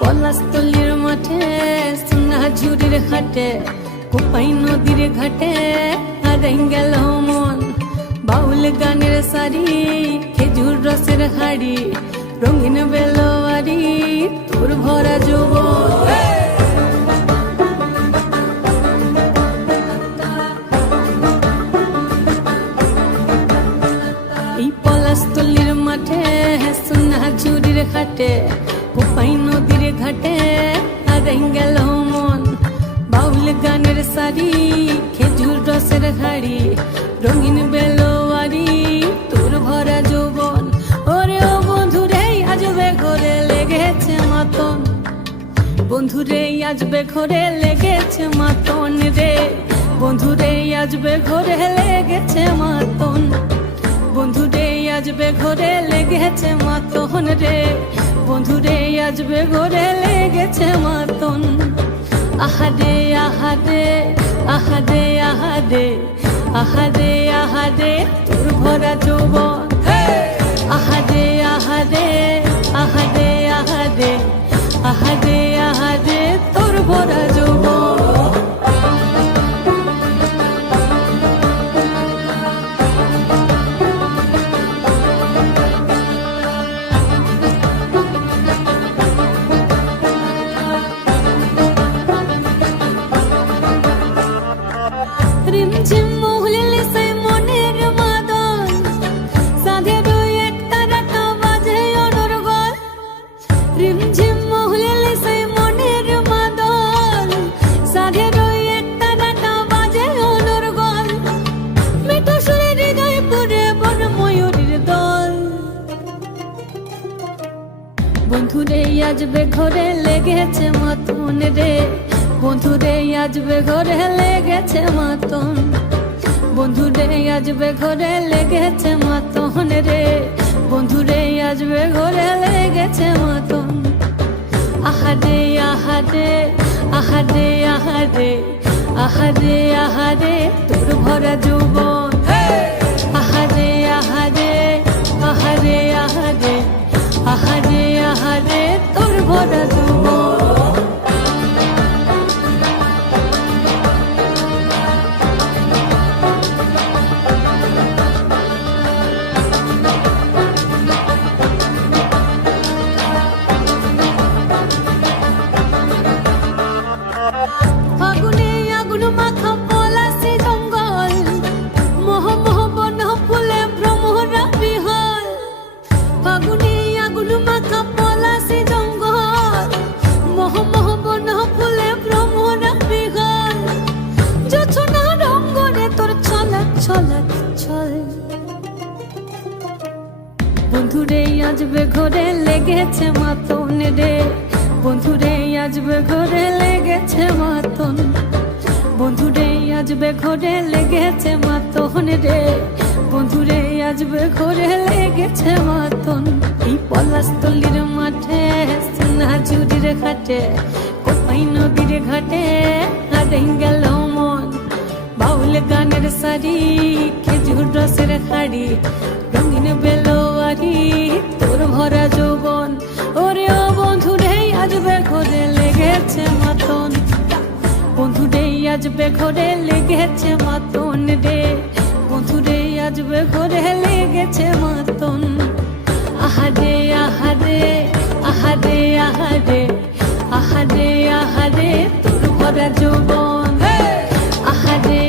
পলাশতলির মাঠে সোনাঝুরির হাটে কোপাই নদীর ঘাটে হারাই গেল মন বাউল গানের সারি খেজুর রসের হাড়ি রঙিন বেলোয়ারি তোর ভরা যৌবন এই পলাশতলির মাঠে সোনাঝুরির হাটে কোপাই নদীর ঘাটে হারাই গেল মন বাউল গানের সারি খেজুর রসের হাড়ি রঙিন বেলোয়ারি তোর ভরা যৌবন ওরে ও বন্ধুরে আজবে ঘরে লেগেছে মাতন বন্ধুরে আজবে ঘরে লেগেছে মাতন রে বন্ধুরে আজবে ঘরে লেগেছে মাতন বন্ধুরে আজবে ঘরে লেগেছে মাতন রে বন্ধুরে আজবে ঘরে লেগেছে মাতন আহারে আহারে আহারে আহারে আহারে আহারে তোর ভরা যৌবন আহারে আহারে আহারে আহারে আহারে আহারে তোর ভরা যৌবন রিমঝিম মহুলিলে সে মনের মাদন সাধের এক তারাটা বাজে অনর্গল রিমঝিম মহুলিলে সে মনের মাদন সাধের এক তারাটা বাজে অনর্গল মিঠো সুরে হৃদয় পুরে বন ময়ূরীর দল বন্ধুরে আজবে ঘরে লেগেছে মাতন রে বন্ধুরে আজবে ঘরে লেগেছে মাতন বন্ধুরে আজবে ঘরে লেগেছে মাতন রে বন্ধুরে আজবে ঘরে লেগেছে মাতন আহারে আহারে আহারে আহারে আহারে আহারে তোর ভরা যৌবন আহারে আহারে আহারে আহারে আহারে আহারে তোর ভরা যৌবন ফাগুনে আগুন মাখা পলাশি জঙ্গল মোহ মোহ বন ফুলে ভ্রমরা বিহল ফাগুনে আগুন মাখা পলাশি জঙ্গল মোহ মোহ বন ফুলে ভ্রমরা বিহল জোছনা রঙ্গনে তোর ছলক ছলক ছল বন্ধুরে আজবে ঘরে লেগেছে মাতন রে বন্ধুরে আজবে ঘরে লেগেছে মাতন বন্ধুরে আজবে ঘরে লেগেছে মাতন রে বন্ধুরে আজবে ঘরে লেগেছে মাতন এই পলাশতলির মাঠে সোনাঝুরির ঘাটে কোপাই নদীর ঘাটে হারাই গেল মন বাউল গানের সারি খেজুর রসের হাড়ি রঙিন বেলোয়ারি তোর ভরা যৌবন ওরে ও বন্ধুরে আজবে ঘরে লেগেছে মাতন বন্ধুরে আজবে ঘরে লেগেছে মাতন রে বন্ধুরে আজবে ঘরে লেগেছে মাতন আহারে আহারে আহারে আহারে আহারে আহারে তোর ভরা যৌবন আহারে